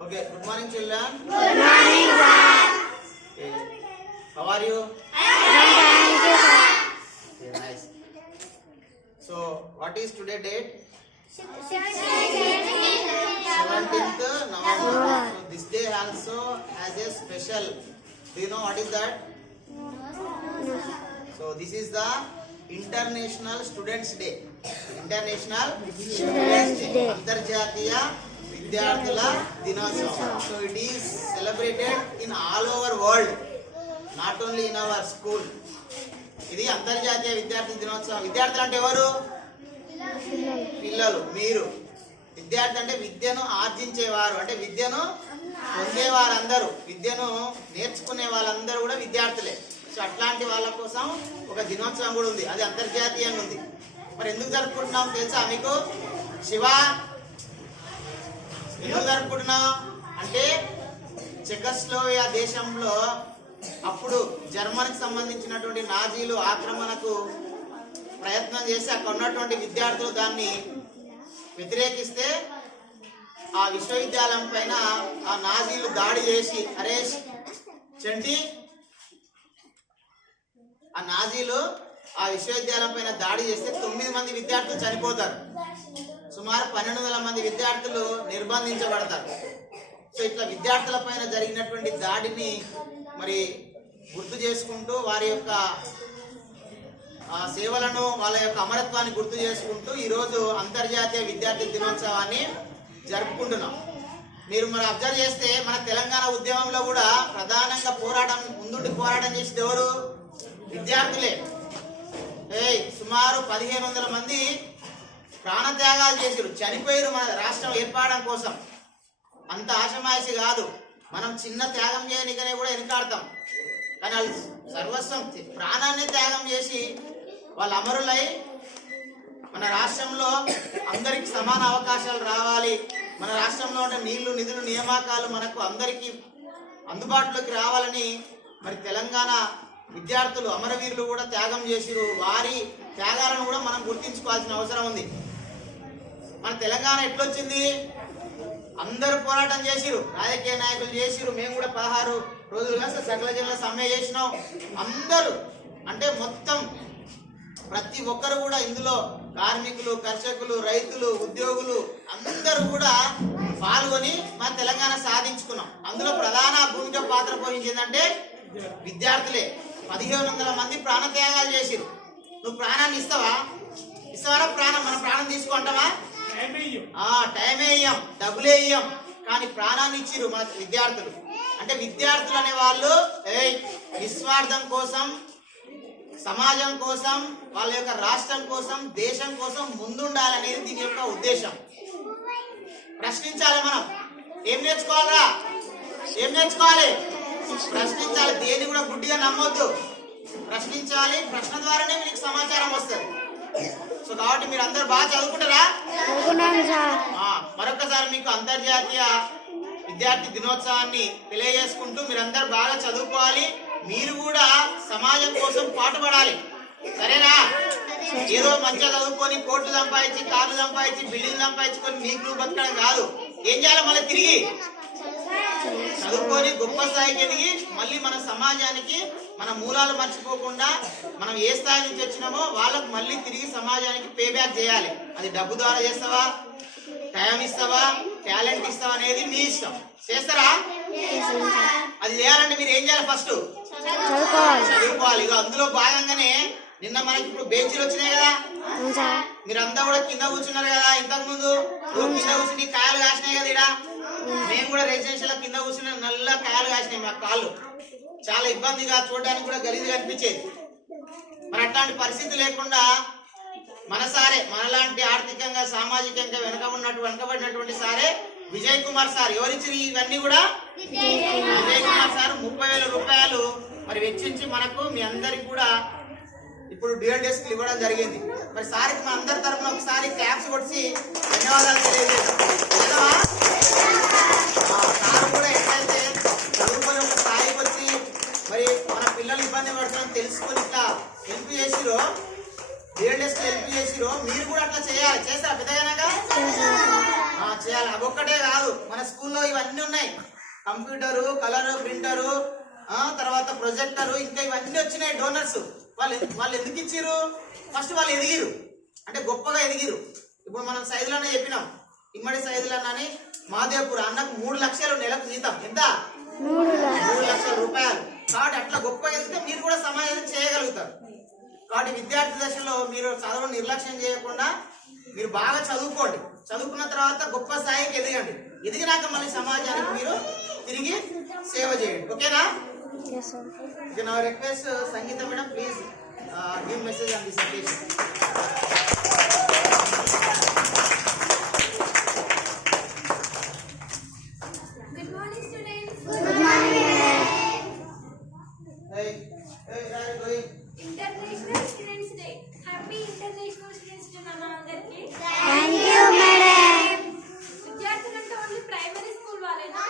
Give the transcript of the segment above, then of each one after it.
Okay, good morning children. Good morning, sir. Okay. How are you? Thank you, sir. Okay, nice. So, what is today date? 17th November. So, this day also has a special. Do you know what is that? So, this is the International Students Day. International Students Day. అంతర్జాతీయ విద్యార్థుల దినోత్సవం. So, it is celebrated in all over world, not only in our school. ఇది అంతర్జాతీయ విద్యార్థి దినోత్సవం. విద్యార్థులు అంటే ఎవరు? పిల్లలు, మీరు. విద్యార్థి అంటే విద్యను ఆర్జించేవారు, అంటే విద్యను పొందేవారందరూ, విద్యను నేర్చుకునే వాళ్ళందరూ కూడా విద్యార్థులే. సో అట్లాంటి వాళ్ళ కోసం ఒక దినోత్సవం కూడా ఉంది, అది అంతర్జాతీయంగా ఉంది. మరి ఎందుకు జరుపుకుంటున్నాం తెలుసా మీకు? శివ, ఎందుకు జరుపుకుంటున్నాం అంటే చెకోస్లోవేకియా దేశంలో అప్పుడు జర్మనీకి సంబంధించినటువంటి నాజీలు ఆక్రమణకు ప్రయత్నం చేసి అక్కడ ఉన్నటువంటి విద్యార్థులు దాన్ని వ్యతిరేకిస్తే ఆ విశ్వవిద్యాలయం పైన ఆ నాజీలు దాడి చేసి, అరే చంటి, ఆ నాజీలు ఆ విశ్వవిద్యాలయం పైన దాడి చేస్తే 9 మంది విద్యార్థులు చనిపోతారు, సుమారు 1200 మంది విద్యార్థులు నిర్బంధించబడతారు. సో ఇట్లా విద్యార్థుల పైన జరిగినటువంటి దాడిని మరి గుర్తు చేసుకుంటూ వారి యొక్క సేవలను, వాళ్ళ యొక్క అమరత్వాన్ని గుర్తు చేసుకుంటూ ఈరోజు అంతర్జాతీయ విద్యార్థి దినోత్సవాన్ని జరుపుకుంటున్నాం. మీరు మరి అబ్జర్వ్ చేస్తే మన తెలంగాణ ఉద్యమంలో కూడా ప్రధానంగా ముందుండి పోరాటం చేసేది ఎవరు? విద్యార్థులే. సుమారు 1500 మంది ప్రాణత్యాగాలు చేశారు, చనిపోయారు మన రాష్ట్రం ఏర్పడడం కోసం. అంత ఆశమాయసి కాదు, మనం చిన్న త్యాగం చేయనికనే కూడా వెనుకాడతాం, కానీ వాళ్ళు సర్వస్వం ప్రాణాన్ని త్యాగం చేసి వాళ్ళ అమరులై మన రాష్ట్రంలో అందరికి సమాన అవకాశాలు రావాలి, మన రాష్ట్రంలో ఉండే నీళ్లు, నిధులు, నియామకాలు మనకు అందరికీ అందుబాటులోకి రావాలని మరి తెలంగాణ విద్యార్థులు, అమరవీరులు కూడా త్యాగం చేసిరు. వారి త్యాగాలను కూడా మనం గుర్తించుకోవాల్సిన అవసరం ఉంది. మన తెలంగాణ ఎట్లొచ్చింది? అందరూ పోరాటం చేసిరు, రాజకీయ నాయకులు చేసిరు, మేము కూడా 16 రోజులుగా సకల జిల్లా సమ్మె చేసినాం. అందరూ అంటే మొత్తం ప్రతి ఒక్కరు కూడా ఇందులో కార్మికులు, కర్షకులు, రైతులు, ఉద్యోగులు అందరూ కూడా పాల్గొని మన తెలంగాణ సాధించుకున్నాం. అందులో ప్రధాన భూమిక పాత్ర పోషించిందంటే విద్యార్థులే. 1500 మంది ప్రాణత్యాగాలు చేసిరు. నువ్వు ప్రాణాన్ని ఇస్తావా? ప్రాణం, మన ప్రాణం తీసుకుంటావా? టైమే ఇయ్యం, డబ్బులే ఇయ్యం, కానీ ప్రాణాన్ని ఇచ్చిరు మన విద్యార్థులు. అంటే విద్యార్థులు అనే వాళ్ళు నిస్వార్థం కోసం, సమాజం కోసం, వాళ్ళ యొక్క రాష్ట్రం కోసం, దేశం కోసం ముందుండాలనేది దీని యొక్క ఉద్దేశం. ప్రశ్నించాలి. మనం ఏం నేర్చుకోవాలరా? ఏం నేర్చుకోవాలి? ప్రశ్నించాలి. దేని కూడా గుడ్డిగా నమ్మొద్దు, ప్రశ్నించాలి. ప్రశ్న ద్వారానే మీకు సమాచారం వస్తుంది. సో కాబట్టి మీరు అందరు బాగా చదువుకుంటారా? మరొకసారి మీకు అంతర్జాతీయ విద్యార్థి దినోత్సవాన్ని తెలియజేసుకుంటూ మీరందరూ బాగా చదువుకోవాలి. మీరు కూడా సమాజం కోసం పాటుపడాలి, సరేనా? ఏదో మంచిగా చదువుకొని కోట్లు సంపాదించి, కార్లు సంపాదించి, బిల్డింగ్ సంపాదించుకొని మీకు బతకడం కాదు. ఏం చేయాలి? మళ్ళీ తిరిగి చదువుకొని గొప్ప స్థాయికి ఎదిగి మళ్ళీ మన సమాజానికి మన మూలాలు మర్చిపోకుండా మనం ఏ స్థాయి నుంచి వచ్చినామో వాళ్ళకు మళ్ళీ తిరిగి సమాజానికి పే బ్యాక్ చేయాలి. అది డబ్బు ద్వారా చేస్తావా, టైం ఇస్తావా, టాలెంట్ ఇస్తావా అనేది మీ ఇష్టం. చేస్తారా? అది చేయాలంటే మీరు ఏం చేయాలి? ఫస్ట్ చదువుకోవాలి. ఇక అందులో భాగంగానే నిన్న మనకి ఇప్పుడు బెంచీలు వచ్చినాయి కదా, మీరంతా కూడా కింద కూర్చున్నారు కదా. ఇంతకు ముందు కింద కూర్చుని కాయలు కాసినాయి కదా. ఇక్కడ మేము కూడా రెసిడెన్షియల్ కింద కూర్చుని నల్ల కాయలు కాసినాయి. మా కాళ్ళు చాలా ఇబ్బందిగా, చూడడానికి కూడా గలీజ్గా అనిపించేది. మరి అట్లాంటి పరిస్థితి లేకుండా మనలాంటి ఆర్థికంగా, సామాజికంగా వెనకబడినటువంటి సారే విజయ్ కుమార్ సార్. ఎవరిచ్చి ఇవన్నీ కూడా? విజయ్ కుమార్ సార్ 30,000 రూపాయలు మరి వెచ్చించి మనకు మీ అందరికి కూడా ఇప్పుడు డ్యూయల్ డెస్క్ ఇవ్వడం జరిగింది. మరి సార్కి మా అందరి తరఫున ఒకసారి క్యాప్స్ కొట్టి ధన్యవాదాలు తెలియజేస్తాం. సార్ కూడా ఎట్లయితే చదువుకొని ఒక స్థాయికి వచ్చి మరి మన పిల్లలు ఇబ్బంది పడుతుందని తెలుసుకొని ఇట్లా హెల్ప్ చేసిరో, డ్యూయల్ డెస్క్ హెల్ప్ చేసిరో, మీరు కూడా అట్లా చేయాలి. చేస్తారా? పెద్దగానాగా చేయాలి. అదొక్కటే కాదు, మన స్కూల్లో అన్ని ఉన్నాయి. కంప్యూటరు, కలరు, ప్రింటరు, తర్వాత ప్రొజెక్టరు, ఇంకా ఇవన్నీ వచ్చినాయి. డోనర్స్ వాళ్ళు ఎందుకు ఇచ్చిరు? ఫస్ట్ వాళ్ళు ఎదిగిరు, అంటే గొప్పగా ఎదిగిరు. ఇప్పుడు మనం సైదులన్న చెప్పినాం, ఇమ్మడి సైదులన్న అని మాదేవ్పూర్ అన్నకు 3 లక్షలు నెలకు జీతం. ఎంత? 3 లక్షల రూపాయలు. కాబట్టి అట్లా గొప్పగా ఎదిగితే మీరు కూడా సమాజం చేయగలుగుతారు. కాబట్టి విద్యార్థి దశలో మీరు చదువును నిర్లక్ష్యం చేయకుండా మీరు బాగా చదువుకోండి. చదువుకున్న తర్వాత గొప్ప స్థాయికి ఎదగండి. ఎదిగినాక మళ్ళీ సమాజానికి మీరు తిరిగి సేవ చేయండి. ఓకేనా? నా request Sangeetha madam, please give message on this occasion. Good morning, students. Good morning, madam. Hey, where are you going? International Students Day. Happy International Students Day, Mama అందరికి. Thank you, madam. విద్యార్థులంటే ఓన్లీ ప్రైమరీ స్కూల్ వాళ్ళేనా?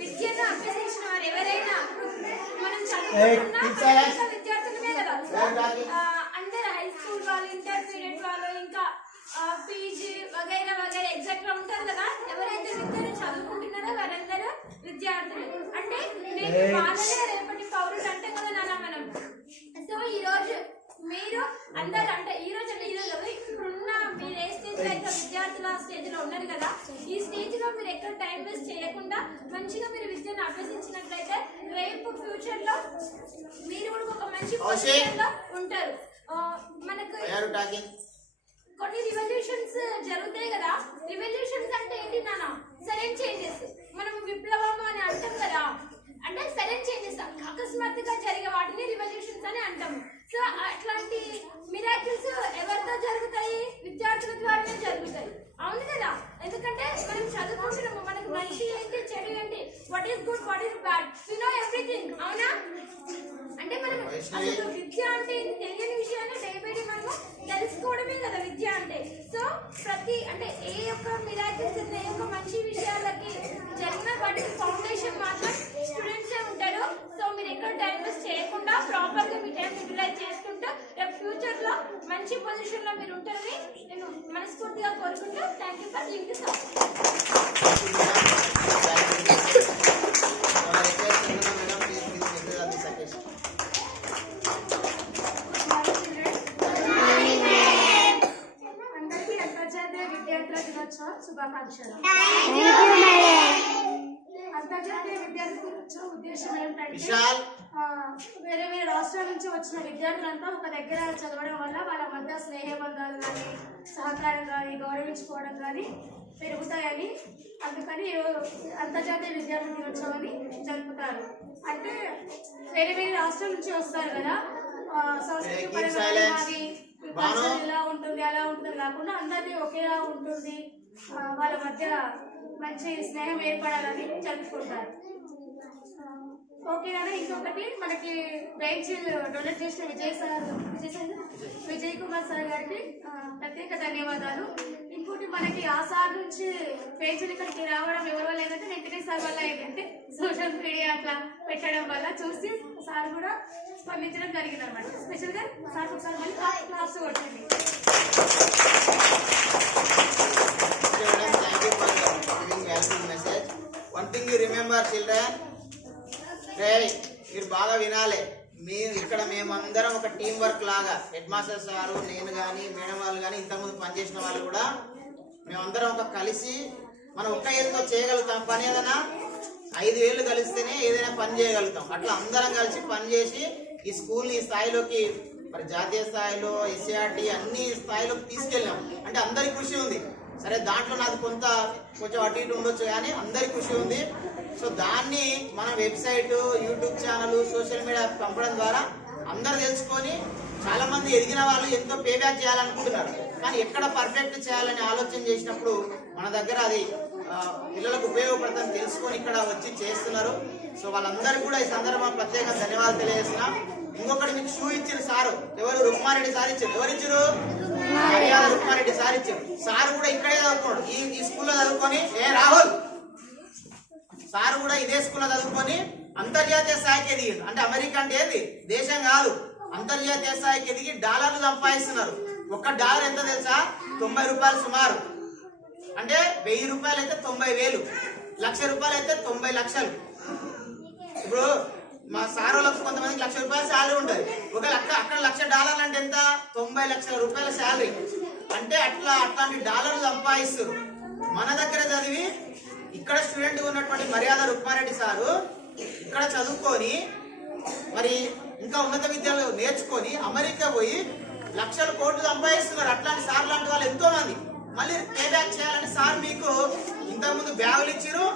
విద్యను అభ్యసించిన వారు ఎవరైనా మనం చదువుకున్న విద్యార్థులమే కదా. అందరు హై స్కూల్ వాళ్ళు, ఇంటర్మీడియట్ వాళ్ళు, ఇంకా పీజీ వగైరా వగైరా ఎగ్జాక్ట్ ఉంటారు కదా. ఎవరైతే విద్యను చదువుకుంటున్నారో వారందరూ విద్యార్థులు. అంటే రేపు వాళ్ళనే రేపటి పౌరులు అంటే కదా నాన్న మనం. సో ఈ రోజు మీరు అందరు అంటే ఈ రోజు ఇప్పుడున్న మీరు ఏ స్టేజ్ లో అయితే విద్యార్థుల స్టేజ్ లో ఉన్నారు కదా, ఈ స్టేజ్ లో మీరు ఎక్కడ టైం వేస్ట్ చేయకుండా మంచిగా మీరు విద్యను అభ్యసించినట్లయితే రేపు ఫ్యూచర్ లో మీరు కూడా ఒక మంచి పొజిషన్ లో ఉంటారు. మనకు కొన్ని రివల్యూషన్స్ జరుగుతాయి కదా. రివల్యూషన్స్ అంటే ఏంటి నాన్న? Sudden changes. మనం విప్లవం అని అంటాం కదా, అంటే సడన్ చేంజెస్ అకస్మాత్తుగా జరిగే వాటిని రివల్యూషన్స్ అని అంటాము. సో అట్లాంటి మిరాకిల్స్ ఎవరితో జరుగుతాయి? విద్యార్థుల ద్వారానే జరుగుతాయి. అవును కదా? ఎందుకంటే మనం చదువుకుంటున్నాము, మనకు మంచి ఏంటి, చెడు ఏంటి, what is good, what is bad, we know everything. అవునా? అంటే మనం అసలు విద్య అంటే తెలియని విషయాన్ని డే బై డే మనము తెలుసుకోవడమే కదా విద్య అంటే. సో ప్రతి అంటే ఏ ఒక్క మిరాకిల్స్, ఏ ఒక్క మంచి విషయాలకి జరిగిన వాటికి ఫౌండేషన్ మాత్రం స్టూడెంట్సే ఉంటారు. సో మీరు ఎక్కడ టైం వేస్ట్ చేయకుండా ప్రాపర్ గా మీ టైం యూటిలైజ్ చేసుకుంటూ రేపు ఫ్యూచర్ లో మంచి పొజిషన్ లో మీరు ఉంటారని నేను మనస్ఫూర్తిగా కోరుకుంటూ thank you for link this up. అందరికీ అంతర్జాతీయ విద్యార్థుల దినోత్సవ శుభాకాంక్షలు. అంతర్జాతీయ విద్యార్థి దినోత్సవం ఉద్దేశం ఏంటంటే వేరే వేరే రాష్ట్రాల నుంచి వచ్చిన విద్యార్థులంతా ఒక దగ్గర చదవడం వల్ల వాళ్ళ మధ్య స్నేహబంధాలు కానీ, సహకారం కానీ, గౌరవించుకోవడం కానీ పెరుగుతాయని, అందుకని అంతర్జాతీయ విద్యార్థి దినోత్సవాన్ని జరుపుతారు. అంటే వేరే వేరే రాష్ట్రాల నుంచి వస్తారు కదా, సంస్కృతి పరంగా ఇలా ఉంటుంది అలా ఉంటుంది కాకుండా అందరినీ ఒకేలా ఉంటుంది, వాళ్ళ మధ్య మంచి స్నేహం ఏర్పడాలని జరుపుకుంటారు. ఓకేనా? ఇంకొకటి మనకి బెంచ్ డొనేట్ చేసిన విజయ్ కుమార్ సార్ గారికి ప్రత్యేక ధన్యవాదాలు. ఇంకోటి మనకి ఆ సార్ నుంచి పేజీలు ఇక్కడికి రావడం ఎవరి వల్ల ఏంటంటే వెంకటేష్ సార్ వల్ల ఏంటంటే సోషల్ మీడియా అట్లా పెట్టడం వల్ల చూసి సార్ కూడా స్పందించడం జరిగింది అనమాట. స్పెషల్గా సార్ ఒకసారి మళ్ళీ క్లాస్ కొట్టండి. One thing you remember, children, మీరు బాగా వినాలి. మీరు ఇక్కడ మేమందరం ఒక టీం వర్క్ లాగా, హెడ్ మాస్టర్ సారు, నేను కానీ, మేడం వాళ్ళు కానీ, ఇంతకుముందు పనిచేసిన వాళ్ళు కూడా మేమందరం ఒక కలిసి మనం ఒక్క ఏళ్ళతో చేయగలుగుతాం పని. ఏదైనా 5 ఏళ్ళు కలిస్తేనే ఏదైనా పని చేయగలుగుతాం. అట్లా అందరం కలిసి పని చేసి ఈ స్కూల్ని ఈ స్థాయిలోకి, మరి జాతీయ స్థాయిలో, ఎస్సీఆర్టీ అన్ని స్థాయిలోకి తీసుకెళ్ళాం. అంటే అందరి కృషి ఉంది. సరే దాంట్లో నాకు కొంచెం అటు ఇటు ఉండొచ్చు, కానీ అందరి కృషి ఉంది. సో దాన్ని మన website, YouTube channel, social media పంపడం ద్వారా అందరు తెలుసుకొని చాలా మంది ఎదిగిన వాళ్ళు ఎంతో పేబ్యాక్ చేయాలనుకుంటున్నారు, కానీ ఎక్కడ పర్ఫెక్ట్ చేయాలని ఆలోచన చేసినప్పుడు మన దగ్గర అది పిల్లలకు ఉపయోగపడుతుందని తెలుసుకొని ఇక్కడ వచ్చి చేస్తున్నారు. సో వాళ్ళందరికీ కూడా ఈ సందర్భంగా ప్రత్యేక ధన్యవాదాలు తెలియజేస్తున్నాం. ఇంకొకటి మీకు షూ ఇచ్చిన సారు ఎవరు? రుక్మారెడ్డి సార్ ఇచ్చారు. ఎవరు ఇచ్చారు? మర్యాద రుక్మారెడ్డి సార్ ఇచ్చారు. సార్ కూడా ఇక్కడే చదువుకోడు, ఈ స్కూల్లో చదువుకొని, రాహుల్ సార్ కూడా ఇదే స్కూల్లో చదువుకొని అంతర్జాతీయ స్థాయికి ఎదిగి, అంటే అమెరికా అంటే ఏది దేశం కాదు, అంతర్జాతీయ స్థాయికి ఎదిగి డాలర్లు సంపాదిస్తున్నారు. $1 ఎంత తెలుసా? 90 రూపాయలు సుమారు. అంటే 1000 రూపాయలు అయితే 90,000, ₹1,00,000 అయితే 90 లక్షలు. ఇప్పుడు మా సార్ వాళ్ళకు కొంతమందికి ₹1,00,000 శాలరీ ఉంటుంది. అక్కడ $1,00,000 అంటే ఎంత? 90 లక్షల రూపాయల శాలరీ. అంటే అట్లాంటి డాలర్లు సంపాదిస్తారు. మన దగ్గర చదివి ఇక్కడ స్టూడెంట్ ఉన్నటువంటి మర్యాద రుక్మారెడ్డి సారు ఇక్కడ చదువుకొని మరి ఇంకా ఉన్నత విద్యలు నేర్చుకొని అమెరికా పోయి లక్షల కోట్లు సంపాదిస్తున్నారు. అట్లాంటి సార్ లాంటి వాళ్ళు ఎంతో మంది. మళ్ళీ పే బ్యాక్ చేయాలని సార్ మీకు ఇంతకుముందు బ్యాగులు ఇచ్చిరు,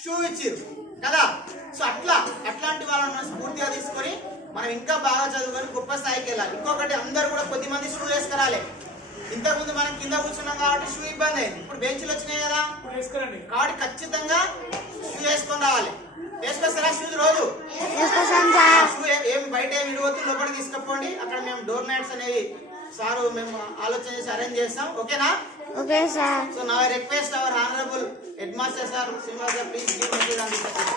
షూ ఇచ్చిరు కదా. సో అట్లాంటి వాళ్ళని మనం స్ఫూర్తిగా తీసుకొని మనం ఇంకా బాగా చదువుకొని గొప్ప స్థాయికి వెళ్ళాలి. ఇంకొకటి, అందరూ కూడా కొద్దిమంది షూ వేసుకురాలి. ఇంతకుముందు మనం కింద కూర్చున్నాం కాబట్టి షూ ఇబ్బంది అయింది. ఇప్పుడు బెంచ్లు వచ్చినాయి కదా కాబట్టి ఖచ్చితంగా షూ వేసుకొని రావాలి. వేసుకొస్తారా షూస్? రోజు షూ ఏం బయట ఏమి విడవద్దు, లోపలికి తీసుకపోండి. అక్కడ మేము డోర్ మ్యాట్స్ అనేవి సారు మేము ఆలోచన చేసి అరేంజ్ చేస్తాం. ఓకేనా? Okay, sir. So now I request our honorable headmaster sir, Srinivas sir, please give message on this subject.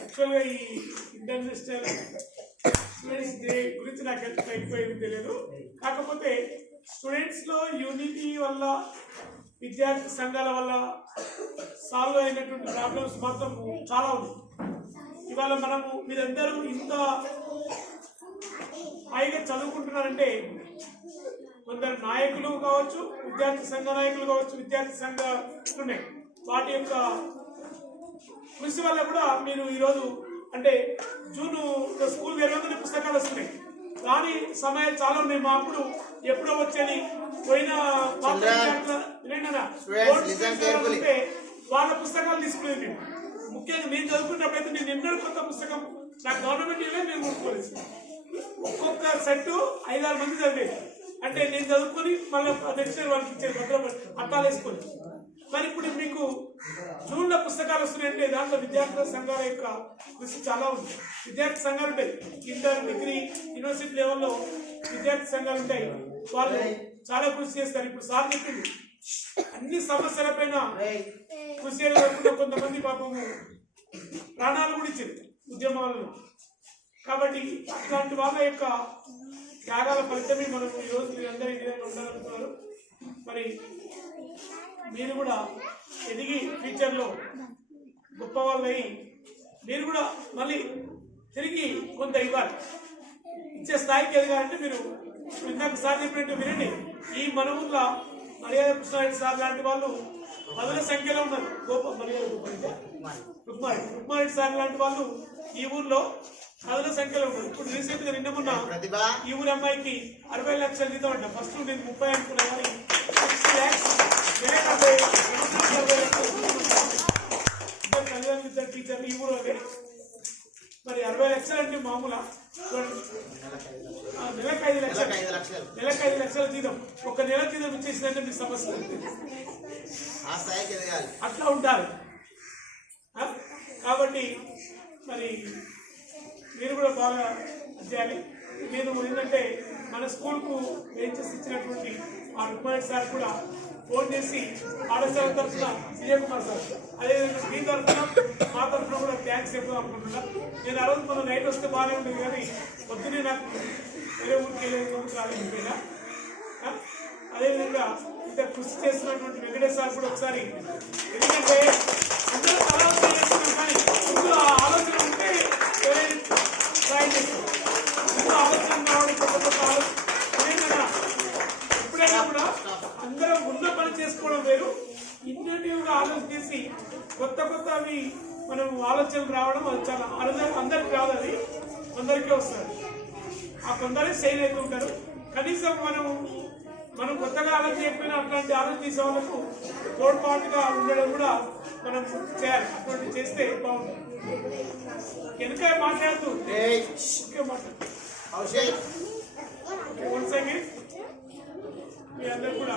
యాక్చువల్గా ఈ ఇంటర్నేషనల్ స్టూడెంట్స్ డే గురించి నాకు ఎంత ఎక్కువ తెలియదు. కాకపోతే స్టూడెంట్స్లో యూనిటీ వల్ల, విద్యార్థి సంఘాల వల్ల సాల్వ్ అయినటువంటి ప్రాబ్లమ్స్ మాత్రం చాలా ఉన్నాయి. ఇవాళ మీరందరూ ఇంత హాయిగా చదువుకుంటున్నారంటే కొందరు నాయకులు కావచ్చు, విద్యార్థి సంఘ నాయకులు కావచ్చు, విద్యార్థి సంఘాలు ఉన్నాయి. వాటి యొక్క కృషి వల్ల కూడా మీరు ఈరోజు అంటే జూన్ స్కూల్ తెరవగానే పుస్తకాలు వస్తున్నాయి. రాని సమయాలు చాలా ఉన్నాయి. మా అప్పుడు ఎప్పుడో వచ్చేది పోయిన వాళ్ళ పుస్తకాలు తీసుకునేది. ముఖ్యంగా నేను చదువుకున్నప్పుడైతే నేను ఎన్నడూ కొత్త పుస్తకం నాకు గవర్నమెంట్ ఇవ్వలేదు, నేను కొనుక్కోలేదు. ఒక్కొక్క సెట్ 5-6 మంది చదివేది. అంటే నేను చదువుకొని మళ్ళీ నెక్స్ట్ వాళ్ళకి ఇచ్చేది భద్రపడి అట్టాలు వేసుకొని. మరి ఇప్పుడు మీకు జూన్లో పుస్తకాలు వస్తున్నాయంటే దాంట్లో విద్యార్థుల సంఘాల యొక్క కృషి చాలా ఉంది. విద్యార్థి సంఘాలు ఉంటాయి, ఇంటర్, డిగ్రీ, యూనివర్సిటీ లెవెల్లో విద్యార్థి సంఘాలు ఉంటాయి. వాళ్ళు చాలా కృషి చేస్తారు. ఇప్పుడు సార్ చెప్పింది అన్ని సమస్యలపైన కృషి చేయకుండా కొంతమంది పాపము ప్రాణాలు కూడా ఇచ్చింది ఉద్యమాలలో. కాబట్టి అట్లాంటి వాళ్ళ యొక్క త్యాగాల ఫలితమే మనం ఈరోజు మీరందరూ ఈ విధంగా ఉండాలనుకున్నారు. మరి మీరు కూడా ఎదిగి ఫ్యూచర్లో గొప్ప వాళ్ళయి మీరు కూడా మళ్ళీ తిరిగి కొంత ఇవ్వాలి. ఇచ్చే స్థాయికి ఎదగాలంటే మీరు ఇందాక సార్ చెప్పినట్టు వినండి. ఈ మన ఊర్లో మర్యాద కృష్ణారెడ్డి సార్ లాంటి వాళ్ళు 10ల సంఖ్యలో ఉన్నారు. రుక్మారెడ్డి సార్ లాంటి వాళ్ళు ఈ ఊర్లో 10ల సంఖ్యలో ఉన్నారు. ఇప్పుడు రీసెంట్ గా నిన్న మొన్న ఈ ఊరి అమ్మాయికి 60 లక్షల జీతం అంట. ఫస్ట్ నేను 30 అనుకున్నా కానీ 60 lakhs టీచర్లు ఈ ఊరు. మరి 60 లక్షలు అంటే మామూలు నెలకు 5 లక్షల జీతం. ఒక నెల జీతం ఇచ్చేసిందంటే మీ సమస్య అట్లా ఉంటారు. కాబట్టి మరి మీరు కూడా బాగా చేయాలి. నేను ఏంటంటే మన స్కూల్కు బెంచెస్ ఇచ్చినటువంటి ఆ రుక్మారెడ్డి సార్ కూడా ఫోన్ చేసి పాఠశాల తరఫున విజయ్ కుమార్ సార్, అదేవిధంగా మీ తరఫున మా తరఫున కూడా థ్యాంక్స్ చెప్తాం అనుకుంటున్నా. నేను ఆ రోజు మన నైట్ వస్తే బాగానే ఉంటుంది కానీ పొద్దున్నే నాకు వేరే ఊరికి వెళ్ళేందుకు రాలేకపోయినా. అదేవిధంగా ఇంత కృషి చేస్తున్నటువంటి వెంకటేష్ సార్ కూడా ఒకసారి, ఎందుకంటే అందరూ ఆలోచన చేస్తున్నాం కానీ ముందు ఆ ఆలోచన ఉంటే వేరే ట్రై చేస్తాం. ముందు ఆలోచన రావడం కొత్త ఆలోచన ఎప్పుడైనా కూడా అందరం ఉన్న పని చేసుకోవడం వేరు, ఇన్నోవేటివ్గా ఆలోచన చేసి కొత్తవి మనం ఆలోచనలు రావడం అది చాలా అందరికి రాదు. అది కొందరికే వస్తుంది. ఆ కొందరే సైన్ అవుతూ ఉంటారు. కనీసం మనం కొత్తగా ఆలోచన చెప్పిన అట్లాంటి ఆలోచన చేసే వాళ్ళకు తోడ్పాటుగా ఉండడం కూడా మనం చేయాలి. అటువంటి చేస్తే బాగుంటుంది. వెనుక మాట్లాడుతూ మీ అందరూ కూడా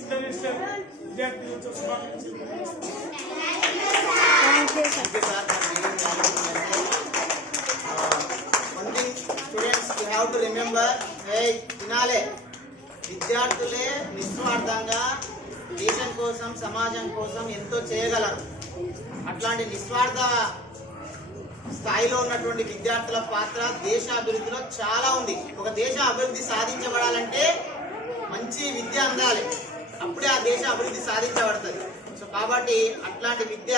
ఇంటర్నేషనల్ విద్యార్థి దినోత్సవ శుభాకాంక్షలు. వినాలే, విద్యార్థులే నిస్వార్థంగా దేశం కోసం, సమాజం కోసం ఎంతో చేయగలరు. అట్లాంటి నిస్వార్థ స్థాయిలో ఉన్నటువంటి విద్యార్థుల పాత్ర దేశ అభివృద్ధిలో చాలా ఉంది. ఒక దేశం అభివృద్ధి సాధించబడాలంటే మంచి విద్య అందాలి, అప్పుడే ఆ దేశ అభివృద్ధి సాధించబడుతుంది. సో కాబట్టి అట్లాంటి విద్య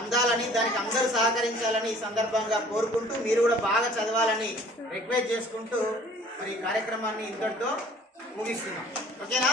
అందాలని, దానికి అందరూ సహకరించాలని ఈ సందర్భంగా కోరుకుంటూ, మీరు కూడా బాగా చదవాలని రిక్వెస్ట్ చేసుకుంటూ మరి ఈ కార్యక్రమాన్ని ఇంతటితో ముగిస్తున్నాం. ఓకేనా?